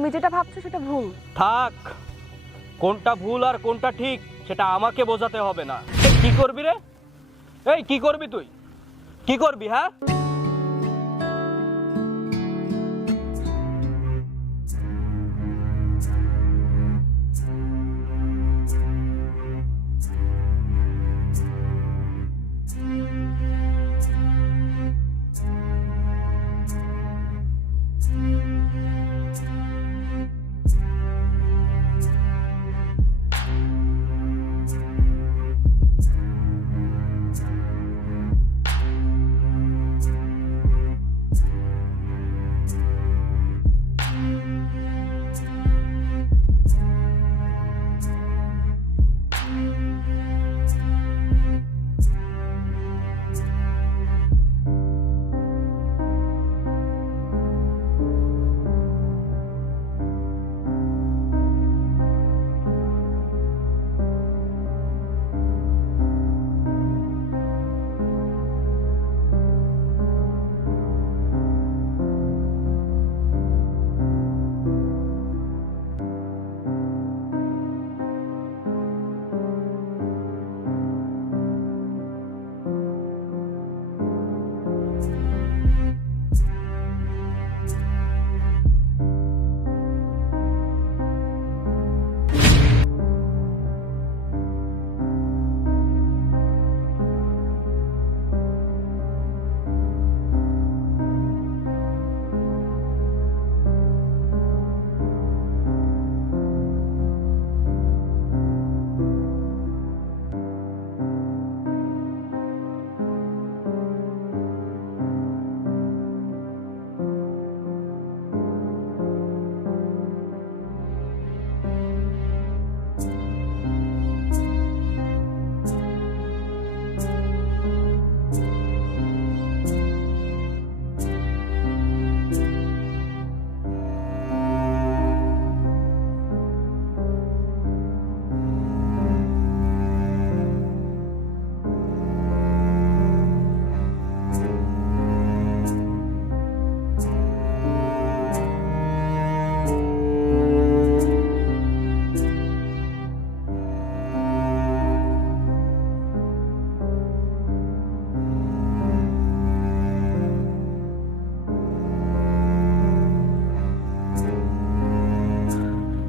তুমি যেটা ভাবছো সেটা ভুল। থাক, কোনটা ভুল আর কোনটা ঠিক সেটা আমাকে বোঝাতে হবে না। কি করবি রে? এই কি করবি তুই? কি করবি? হ্যাঁ,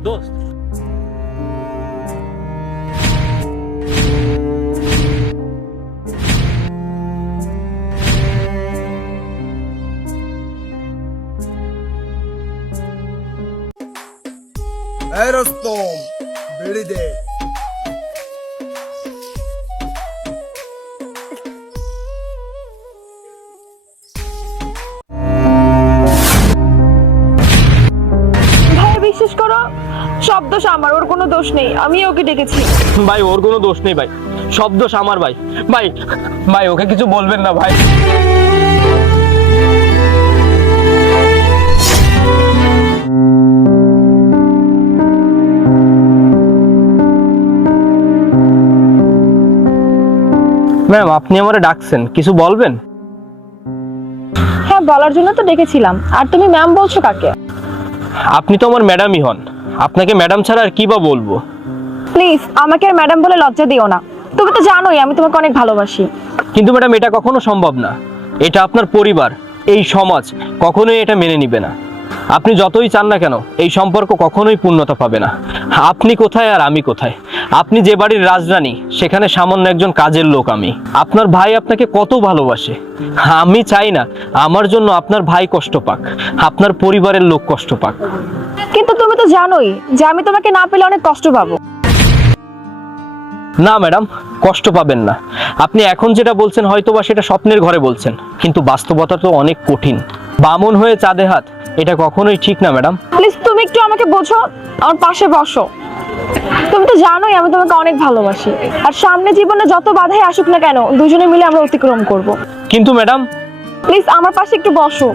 দোস্ত, এই রস্তম, বেড়ে দে। ভাই বিশ্বাস করো, সব দোষ আমার, ওর কোনো দোষ নেই, আমি ওকে ডেকেছি। ভাই ওর কোনো দোষ নেই ভাই, সব দোষ আমার ভাই। ভাই ভাই ওকে কিছু বলবেন না ভাই। ম্যাম, আপনি আমারে ডাকছেন, কিছু বলবেন? হ্যাঁ, বলার জন্য তো ডেকেছিলাম। আর তুমি ম্যাম বলছো কাকে? আপনি তো আমার ম্যাডামই হন, আপনাকে ম্যাডাম ছাড়া আর কি বা বলবো। প্লিজ আমাকে আর ম্যাডাম বলে লজ্জা দিও না। তুমি তো জানোই আমি তোমাকে অনেক ভালোবাসি। কিন্তু ম্যাডাম, এটা কখনো সম্ভব না। এটা আপনার পরিবার, এই সমাজ কখনোই এটা মেনে নিবে না। আপনি যতই চান না কেন, এই সম্পর্ক কখনোই পূর্ণতা পাবে না। আপনি কোথায় আর আমি কোথায়? আপনি যে বাড়ির রাজরানী, সেখানে সামান্য একজন কাজের লোক আমি। আপনার ভাই আপনাকে কত ভালোবাসে। আমি চাই না আমার জন্য আপনার ভাই কষ্ট পাক, আপনার পরিবারের লোক কষ্ট পাক। কিন্তু তুমি তো জানোই যে আমি তোমাকে না পেলে অনেক কষ্ট পাবো। না ম্যাডাম, কষ্ট পাবেন না। আপনি এখন যেটা বলছেন হয়তোবা সেটা স্বপ্নের ঘরে বলছেন, কিন্তু বাস্তবতা তো অনেক কঠিন। বামন হয়ে চাঁদে হাত, এটা কখনোই ঠিক না ম্যাডাম। প্লিজ তুমি একটু আমাকে বোঝো, আমার পাশে বসো। তুমি তো জানোই আমি তোমাকে অনেক ভালোবাসি, আর সামনে জীবনে যত বাধাই আসুক না কেন দুজনে মিলে আমরা অতিক্রম করব। কিন্তু ম্যাডাম, প্লিজ আমার পাশে একটু বসো।